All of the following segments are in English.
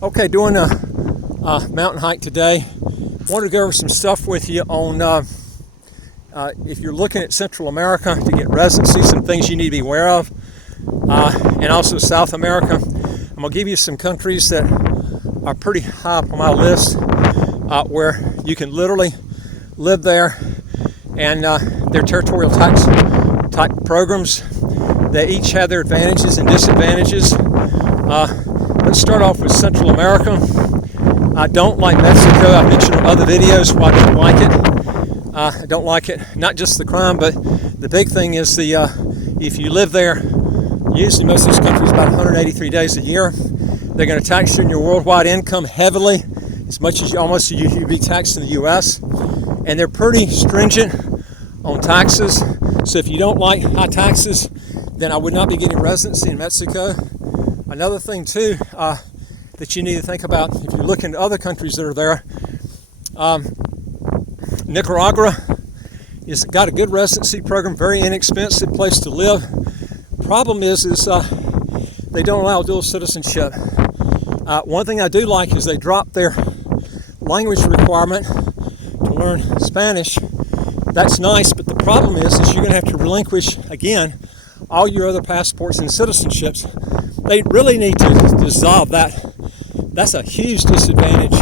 Okay, doing a mountain hike today. Wanted to go over some stuff with you on if you're looking at Central America to get residency, some things you need to be aware of, and also South America. I'm going to give you some countries that are pretty high up on my list where you can literally live there, and their territorial tax type programs. They each have their advantages and disadvantages. Let's start off with Central America. I don't like Mexico. I've mentioned in other videos why I don't like it. I don't like it, not just the crime, but the big thing is if you live there, usually most of these countries about 183 days a year, they're going to tax you on your worldwide income heavily, as much as almost you'd be taxed in the U.S. And they're pretty stringent on taxes. So if you don't like high taxes, then I would not be getting residency in Mexico. Another thing too that you need to think about if you look into other countries that are there, Nicaragua has got a good residency program, very inexpensive place to live. Problem is they don't allow dual citizenship. One thing I do like is they drop their language requirement to learn Spanish. That's nice, but the problem is you're going to have to relinquish again all your other passports and citizenships. They really need to dissolve that. That's a huge disadvantage.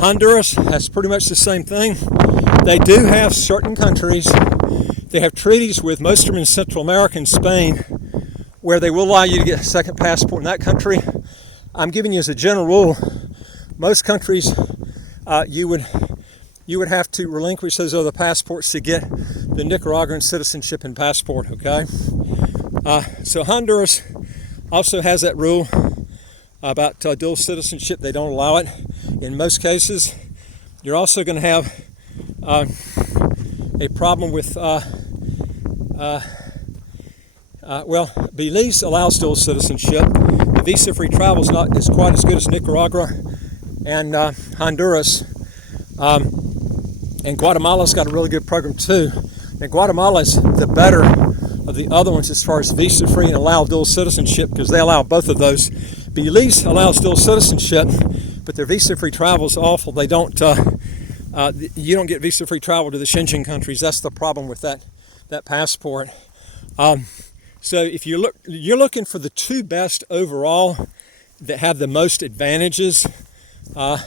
Honduras has pretty much the same thing. They do have certain countries, they have treaties with most of them in Central America and Spain, where they will allow you to get a second passport in that country. I'm giving you as a general rule, most countries you would have to relinquish those other passports to get the Nicaraguan citizenship and passport, okay? So Honduras also has that rule about dual citizenship. They don't allow it in most cases. You're also going to have a problem with, Belize allows dual citizenship. The visa-free travel is not quite as good as Nicaragua and Honduras. And Guatemala's got a really good program too. And Guatemala is the better of the other ones as far as visa-free and allow dual citizenship, because they allow both of those. Belize allows dual citizenship, but their visa-free travel is awful. They don't. You don't get visa-free travel to the Schengen countries. That's the problem with that passport. So if you're looking for the two best overall that have the most advantages, I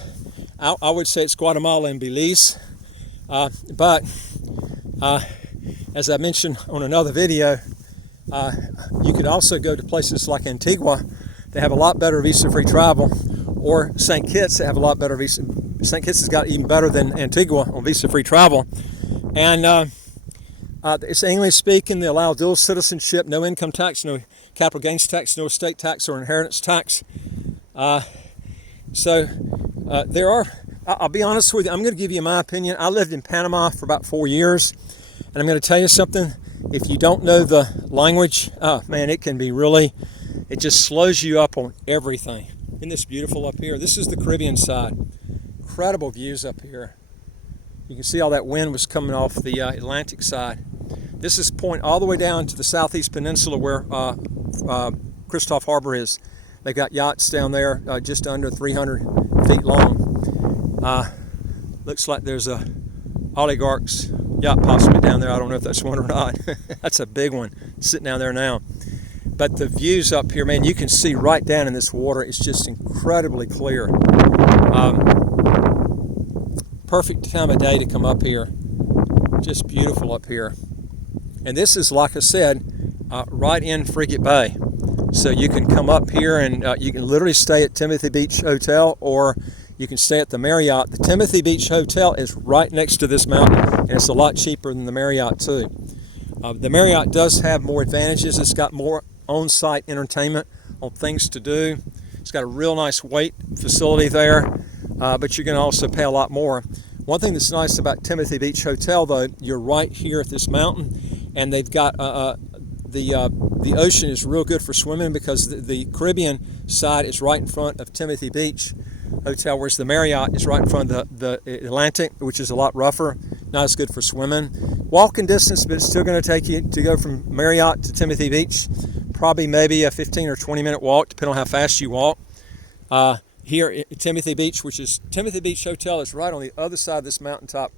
would say it's Guatemala and Belize. But as I mentioned on another video, you could also go to places like Antigua. They have a lot better visa-free travel, or St. Kitts. They have a lot better visa. St. Kitts has got even better than Antigua on visa-free travel, and it's English speaking. They allow dual citizenship, no income tax, no capital gains tax, no estate tax or inheritance tax. So there are. I'll be honest with you. I'm going to give you my opinion. I lived in Panama for about 4 years, and I'm going to tell you something. If you don't know the language, man, it can be really. It just slows you up on everything. Isn't this beautiful up here? This is the Caribbean side. Incredible views up here. You can see all that wind was coming off the Atlantic side. This is point all the way down to the southeast peninsula where Christophe Harbor is. They've got yachts down there just under 300 feet long. Looks like there's a oligarch's yacht possibly down there. I don't know if that's one or not. That's a big one sitting down there now. But the views up here, man, you can see right down in this water. It's just incredibly clear. Perfect time of day to come up here. Just beautiful up here. And this is, like I said, right in Frigate Bay. So you can come up here and you can literally stay at Timothy Beach Hotel, or you can stay at the Marriott. The Timothy Beach Hotel is right next to this mountain, and it's a lot cheaper than the Marriott too. The Marriott does have more advantages. It's got more on-site entertainment on things to do. It's got a real nice weight facility there, but you're going to also pay a lot more. One thing that's nice about Timothy Beach Hotel, though, you're right here at this mountain, and they've got the ocean is real good for swimming, because the Caribbean side is right in front of Timothy Beach Hotel, whereas the Marriott is right in front of the Atlantic, which is a lot rougher, not as good for swimming. Walking distance, but it's still going to take you to go from Marriott to Timothy Beach, probably maybe a 15 or 20 minute walk, depending on how fast you walk. here at Timothy Beach, which is Timothy Beach Hotel is right on the other side of this mountaintop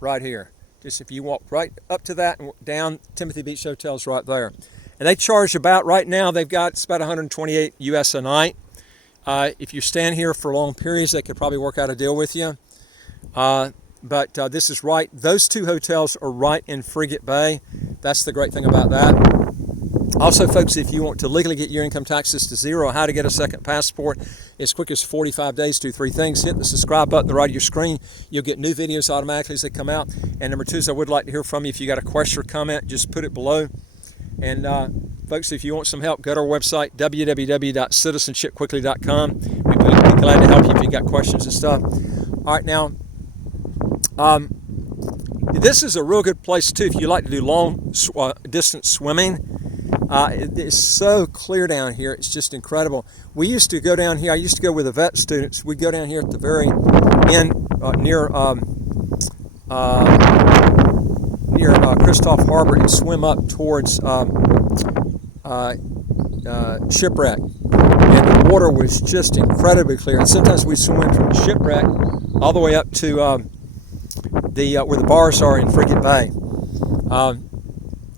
right here. Just if you walk right up to that and down, Timothy Beach Hotel is right there. And they charge about, right now, they've got, it's about 128 US a night. If you stand here for long periods, they could probably work out a deal with you. But this is right, those two hotels are right in Frigate Bay. That's the great thing about that. Also, folks, if you want to legally get your income taxes to zero, how to get a second passport as quick as 45 days, do three things. Hit the subscribe button on the right of your screen. You'll get new videos automatically as they come out. And number two is I would like to hear from you. If you got a question or comment, just put it below. And folks, if you want some help, go to our website, www.citizenshipquickly.com. We'd be glad to help you if you got questions and stuff. All right, now, this is a real good place, too, if you like to do long distance swimming. It is so clear down here. It's just incredible. We used to go down here. I used to go with the vet students. We'd go down here at the very end near Christoph Harbor and swim up towards Shipwreck. And the water was just incredibly clear. And sometimes we swim from the Shipwreck all the way up to where the bars are in Frigate Bay.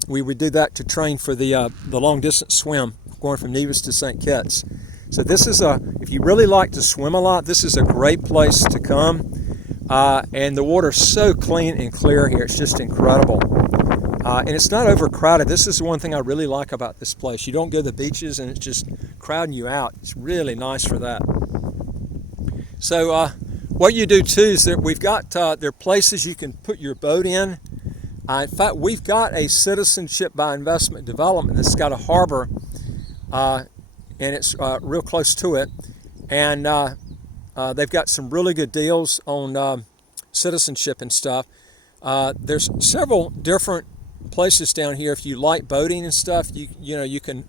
We would do that to train for the long distance swim going from Nevis to St. Kitts. So this is if you really like to swim a lot, this is a great place to come. And the water's so clean and clear here. It's just incredible. And it's not overcrowded. This is the one thing I really like about this place. You don't go to the beaches and it's just crowding you out. It's really nice for that. So what you do too is that we've got, there are places you can put your boat in. In fact, we've got a citizenship by investment development that's got a harbor, and it's real close to it. And they've got some really good deals on citizenship and stuff. There's several different places down here. If you like boating and stuff, you can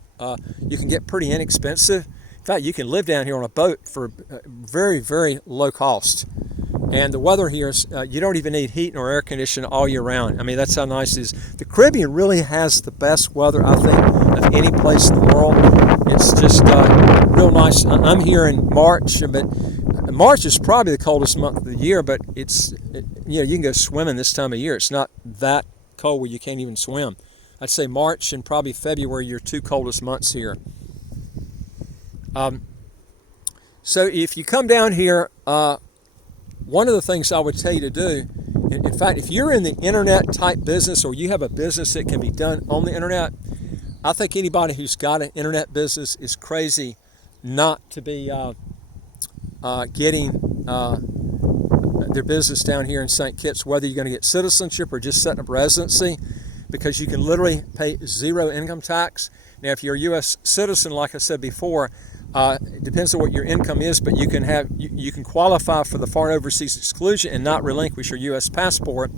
get pretty inexpensive. In fact, you can live down here on a boat for very, very low cost. And the weather here is, you don't even need heat nor air conditioning all year round. I mean, that's how nice it is. The Caribbean really has the best weather, I think, of any place in the world. It's just real nice. I'm here in March, but March is probably the coldest month of the year, but you can go swimming this time of year. It's not that cold where you can't even swim. I'd say March and probably February are your two coldest months here. So if you come down here, one of the things I would tell you to do, in fact, if you're in the internet type business or you have a business that can be done on the internet, I think anybody who's got an internet business is crazy not to be getting their business down here in St. Kitts, whether you're going to get citizenship or just setting up residency, because you can literally pay zero income tax. Now, if you're a U.S. citizen, like I said before, it depends on what your income is, but you can qualify for the foreign overseas exclusion and not relinquish your U.S. passport.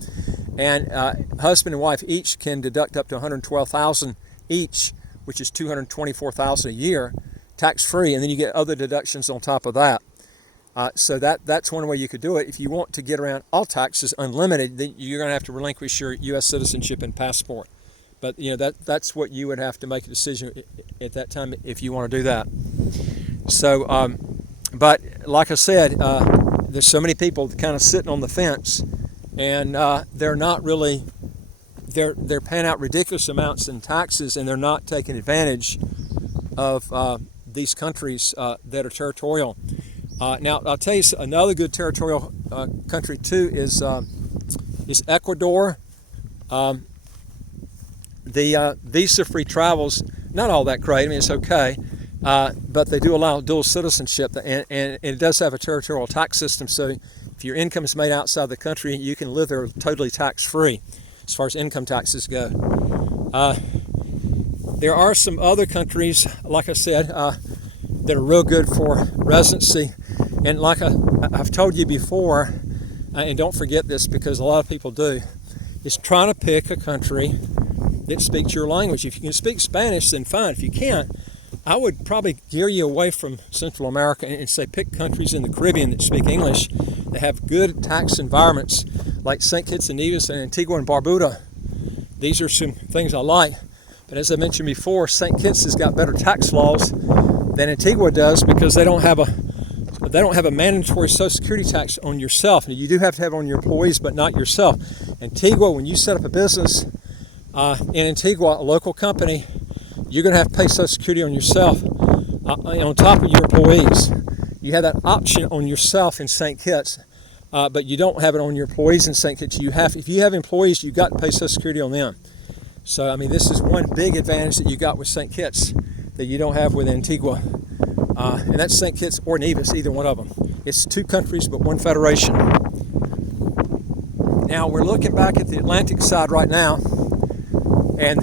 And husband and wife each can deduct up to $112,000 each, which is $224,000 a year, tax-free, and then you get other deductions on top of that. So that's one way you could do it. If you want to get around all taxes unlimited, then you're going to have to relinquish your U.S. citizenship and passport. But that's what you would have to make a decision at that time if you want to do that. So, but like I said, there's so many people kind of sitting on the fence, and they're not really, they're paying out ridiculous amounts in taxes, and they're not taking advantage of these countries that are territorial. Now, I'll tell you another good territorial country too is Ecuador. The visa-free travel's not all that great. I mean, it's okay, but they do allow dual citizenship, and it does have a territorial tax system. So if your income is made outside the country, you can live there totally tax-free as far as income taxes go. There are some other countries, like I said, that are real good for residency. And like I've told you before, and don't forget this because a lot of people do, is trying to pick a country that speaks your language. If you can speak Spanish, then fine. If you can't, I would probably gear you away from Central America and say pick countries in the Caribbean that speak English, that have good tax environments, like St. Kitts and Nevis and Antigua and Barbuda. These are some things I like. But as I mentioned before, St. Kitts has got better tax laws than Antigua does because they don't have they don't have a mandatory Social Security tax on yourself. You do have to have it on your employees, but not yourself. Antigua, when you set up a business in Antigua, a local company, you're going to have to pay Social Security on yourself on top of your employees. You have that option on yourself in St. Kitts, but you don't have it on your employees in St. Kitts. If you have employees, you've got to pay Social Security on them. So, I mean, this is one big advantage that you got with St. Kitts that you don't have with Antigua. And that's St. Kitts or Nevis, either one of them. It's two countries, but one federation. Now, we're looking back at the Atlantic side right now, and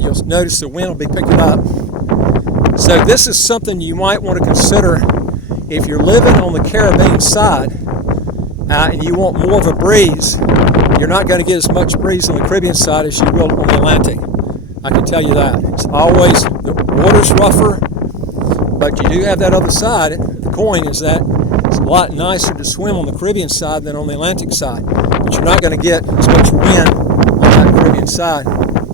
you'll notice the wind will be picking up. So this is something you might want to consider if you're living on the Caribbean side and you want more of a breeze. You're not going to get as much breeze on the Caribbean side as you will on the Atlantic. I can tell you that. It's always, the water's rougher, but you do have that other side. The coin is that it's a lot nicer to swim on the Caribbean side than on the Atlantic side. But you're not going to get as much wind on that Caribbean side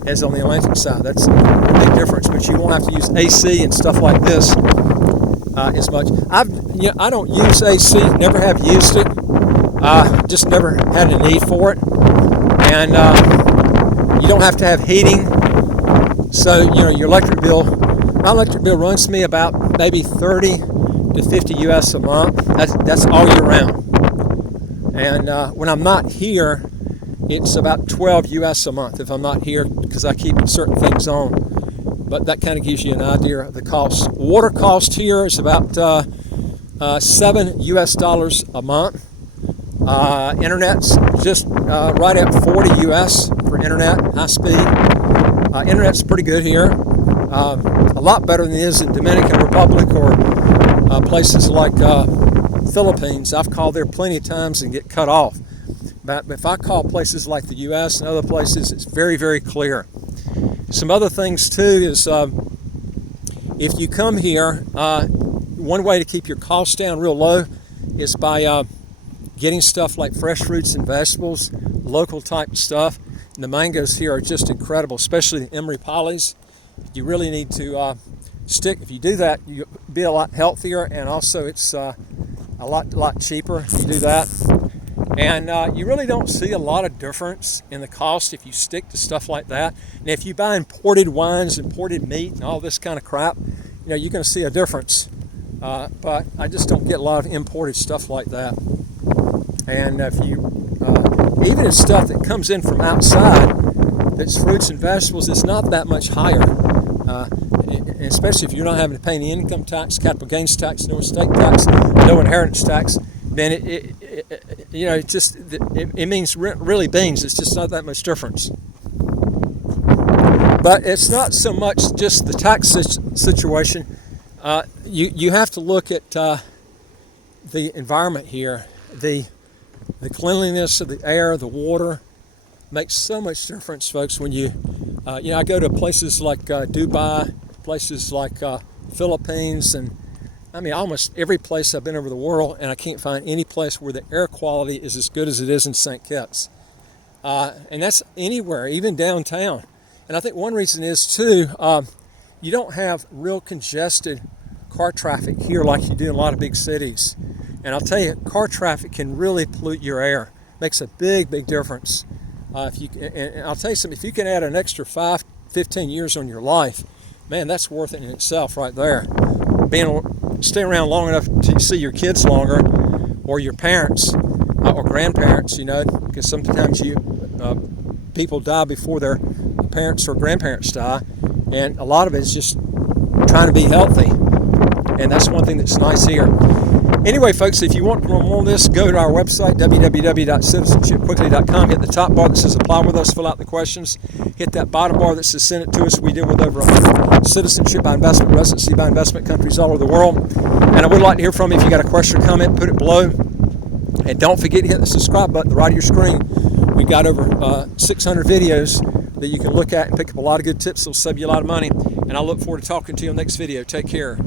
as on the Atlantic side. That's a big difference, but you won't have to use AC and stuff like this as much. I don't use AC, never have used it. Just never had a need for it. And you don't have to have heating. So, your electric bill, my electric bill runs me about maybe 30 to 50 US a month. That's all year round. And when I'm not here, it's about 12 US a month if I'm not here, because I keep certain things on. But that kind of gives you an idea of the cost. Water cost here is about $7 US a month. Internet's just right at 40 US for internet, high speed. Internet's pretty good here. A lot better than it is in Dominican Republic or places like Philippines. I've called there plenty of times and get cut off. But if I call places like the US and other places, it's very, very clear. Some other things too is if you come here, one way to keep your costs down real low is by getting stuff like fresh fruits and vegetables, local type stuff. And the mangoes here are just incredible, especially the Emery pollies. You really need to stick. If you do that, you'll be a lot healthier, and also it's a lot cheaper if you do that. And you really don't see a lot of difference in the cost if you stick to stuff like that. And if you buy imported wines, imported meat, and all this kind of crap, you're going to see a difference. But I just don't get a lot of imported stuff like that. And if you, even if stuff that comes in from outside, that's fruits and vegetables, it's not that much higher. Especially if you're not having to pay any income tax, capital gains tax, no estate tax, no inheritance tax, then it means really beans. It's just not that much difference. But it's not so much just the tax situation. You have to look at the environment here. The cleanliness of the air, the water makes so much difference, folks. When I go to places like Dubai, places like Philippines, and I mean almost every place I've been over the world, and I can't find any place where the air quality is as good as it is in St. Kitts. And that's anywhere, even downtown. And I think one reason is too, you don't have real congested car traffic here like you do in a lot of big cities. And I'll tell you, car traffic can really pollute your air. Makes a big, big difference. And I'll tell you something, if you can add an extra 15 years on your life, man, that's worth it in itself right there. Stay around long enough to see your kids longer, or your parents, or grandparents, because sometimes people die before their parents or grandparents die, and a lot of it is just trying to be healthy. And that's one thing that's nice here. Anyway, folks, if you want to know more on this, go to our website, www.citizenshipquickly.com. Hit the top bar that says apply with us, fill out the questions. Hit that bottom bar that says send it to us. We deal with over 100 citizenship by investment, residency by investment countries all over the world. And I would like to hear from you. If you got a question or comment, put it below. And don't forget to hit the subscribe button at the right of your screen. We've got over 600 videos that you can look at and pick up a lot of good tips that will save you a lot of money. And I look forward to talking to you on the next video. Take care.